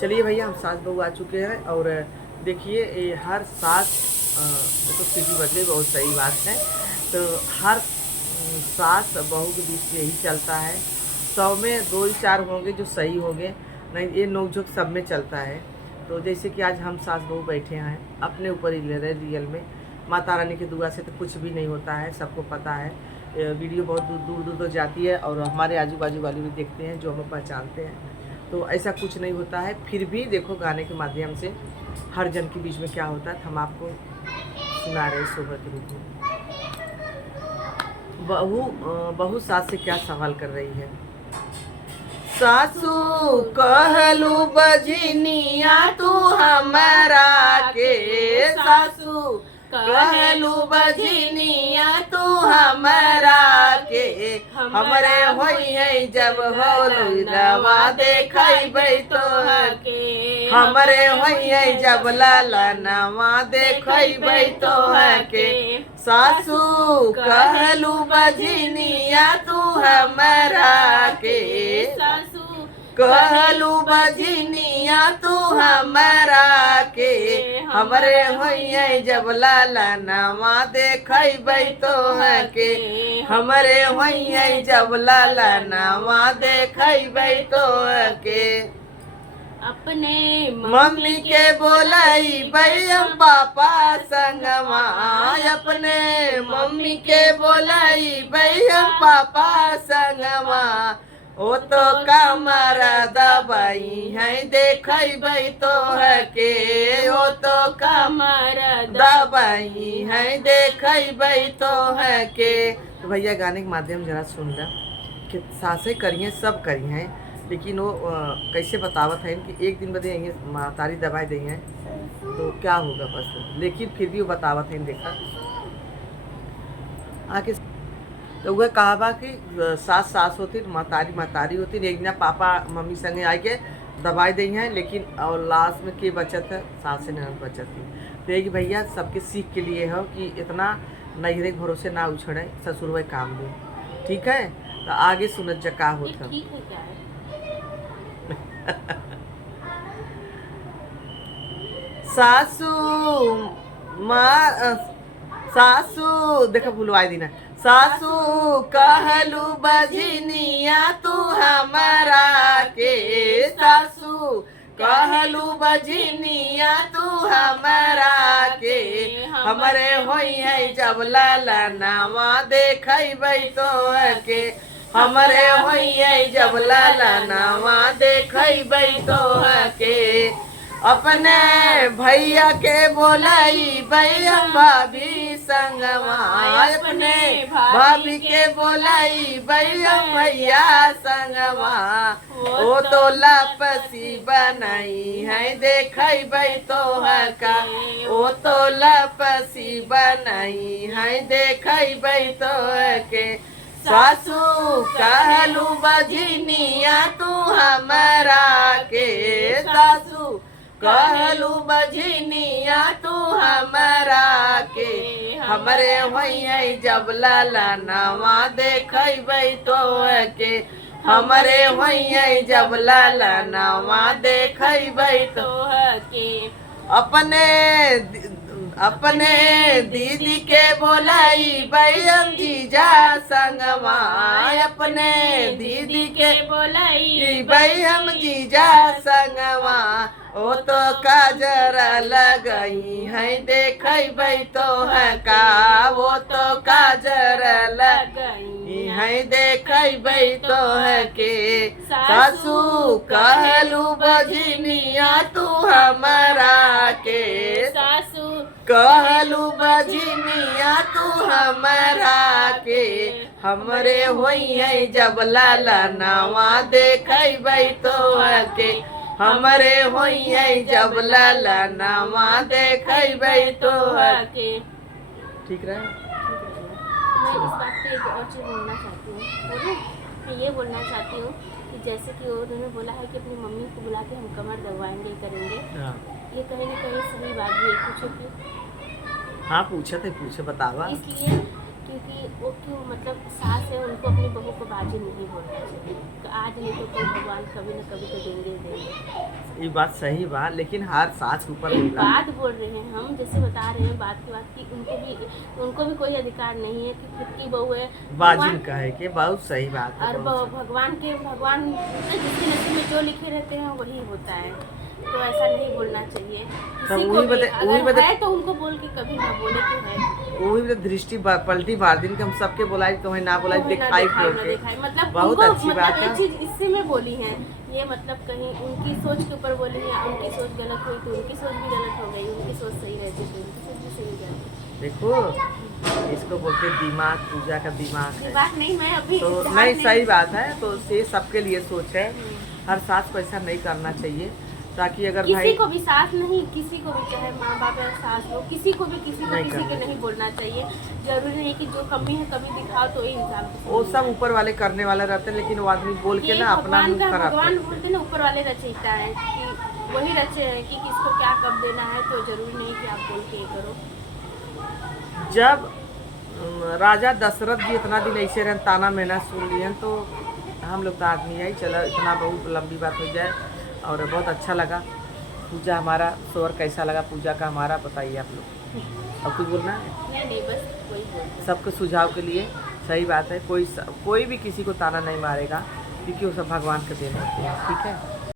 चलिए भैया, हम सास बहू आ चुके हैं और देखिए ये हर सास तो सीटी बज गई, बहुत सही बात है। तो हर सास बहू के बीच यही चलता है। 100 में 2 ही 4 होंगे जो सही होंगे, नहीं ये नोक-झोंक सब में चलता है। तो जैसे कि आज हम सास बहू बैठे हैं, अपने ऊपर ही ले रहे रियल में। माता रानी की दुआ से तो कुछ भी नहीं होता है, सबको पता है। वीडियो बहुत दूर दूर तक जाती है और हमारे आजू बाजू वाले भी देखते हैं जो हमें पहचानते हैं। तो ऐसा कुछ नहीं होता है। फिर भी देखो गाने के माध्यम से हर जन के बीच में क्या होता है हम आपको सुना रहे शोभा के रूप में। बहू सास से क्या सवाल कर रही है। सासू कहलू बजनिया तू हमारा के, सासू कहलू बजनिया तू हमारा के, हमरे होई है जब होलवा देखै तो के, हमरे होई है जब लालनवा देखै तो के। सासू कहलू बजनिया तू हमारा के, सासू कहलू बजनिया तू हमारा के, हमरे होइए जब लालनवा देखै तो के, हमरे होइए जब लालनवा देखै तो के। अपने मम्मी के बोलाई भैया पापा संगमा, अपने मम्मी के बोलाई भैया पापा संगमा, ओ तो कमर दबाई है देखै तो के, ओ तो कमर दबाई है देखै तो के। तो भैया गाने के माध्यम जरा सुन ला कि सासें करिए सब करी हैं, लेकिन वो कैसे बतावत है कि एक दिन बदे तारी दवाई देंगे तो क्या होगा बस, लेकिन फिर भी वो बतावत है। देखा आके तो वह कहा कि सास सास होती महतारी महतारी होती, एक दिन पापा मम्मी संगे आए के दवाई दी हैं, लेकिन और लास्ट में के बचत है सास से नहीं बचत थी। तो एक भैया सबके सीख के लिए हो कि इतना नैहरे भरोसे ना उछड़े, ससुर वह काम दे। ठीक है, तो आगे सुनत जा का होता। सासू माँ सासू देखा भूलवाई दीना, सासू कहलू बजनिया तू हमारा के, सासू कहलू बजनिया तू हमारा के, हमरे होई है जब लालनवा देखै तो के, हमरे होई है जब लालनवा देखै तो के। अपने भैया के बोलाई भैया भाभी संगमा, अपने भाभी के बोलाई भैया भैया संगमा, ओ तो लपसी बनाई है देखै तो का, ओ तो लपसी बनाई है देखै तो के। सासू कहलू बजनिया तू हमारा के, सासू कहलू बजनिया तू हमारा के, हमरे होई है जब लालनवा देखै तो के, हमरे होई है जब लालनवा देखै तो के। अपने दीदी के बोलाई भैयम जीजा संगमा, अपने दीदी के बोलाई भैयम जीजा संगमा, ओ तो काजर लगई है देखै तो का, वो तो काजर लगई है देखै तो के। सासू कहलू बजनिया तू हमारा के, सासू कहलू बजनिया तू हमारा के, हमरे होई है जब लालनवा देखै तो के, हमरे होई है जब लालनवा देखै तो के। ठीक रहा। मैं इस बात पे एक और चीज़ बोलना चाहती हूँ, मैं ये बोलना चाहती हूँ कि जैसे कि उन्होंने बोला है कि अपनी मम्मी को बुला के हम कमर दबाएंगे करेंगे, ये कहीं ना कहीं सही बात भी है। पूछो क्यों? हाँ पूछे बतावा। इसलिए क्योंकि वो क्यों मतलब सास है, उनको अपनी बहू को बाजी नहीं बोलना चाहिए। तो आज नहीं तो कल भगवान कभी न कभी तो देंगे। ये बात सही बा, लेकिन हर सास के ऊपर एक होला। बात बोल रहे हैं हम, जैसे बता रहे हैं बात की बात की उनको भी कोई अधिकार नहीं है कि खुद की बहू है बाजिन कहे के बहुत सही बात है। और बहुत सही। भगवान जिसके नसीब में जो लिखे रहते हैं वही होता है, तो ऐसा नहीं बोलना चाहिए किसी को भी। अगर है तो उनको बोल के कभी ना बोले कि है। वही मतलब दृष्टि पलटी मार दिन के हम सबके बोलाई तो ना बोलाई दिखाई मतलब बहुत उनको अच्छी बात मतलब है। एक चीज इससे में बोली है, ये मतलब कहीं उनकी सोच के ऊपर बोली है, उनकी सोच गलत हुई तो उनकी सोच भी गलत हो गई, उनकी सोच सही रहती तो उनकी सोच भी सही जाती। देखो इसको बोलते दिमाग, पूजा का दिमाग है। बात नहीं, मैं अभी तो नहीं सही बात है, तो ये सबके लिए सोच है। हर सास को ऐसा नहीं करना चाहिए, ताकि अगर किसी भाई को भी सास नहीं, किसी को भी चाहे माँ बाप या सास हो, किसी को भी किसी के नहीं बोलना चाहिए। जरूरी नहीं कि जो कमी है कभी दिखाओ तो ही इंसान को वो सब ऊपर वाले करने वाले रहते हैं, लेकिन वो आदमी बोल के ना अपना मुंह खराब भगवान बोलते ना ऊपर वाले रचयिता है कि वही रचे हैं कि किसको क्या कब देना है, तो जरूरी नहीं कि आप बोल के करो। जब राजा दशरथ जी इतना दिन ऐसे रहन ताना मेना सुन लिए, तो हम लोग तो आदमी आई चला, इतना बहुत लंबी बात हो जाए। और बहुत अच्छा लगा पूजा, हमारा शोर कैसा लगा पूजा का हमारा बताइए आप लोग। अब कुछ बोलना है? नहीं बस वही बोल। सबके सुझाव के लिए सही बात है, कोई भी किसी को ताना नहीं मारेगा, क्योंकि वो सब भगवान के देन होते हैं। ठीक है।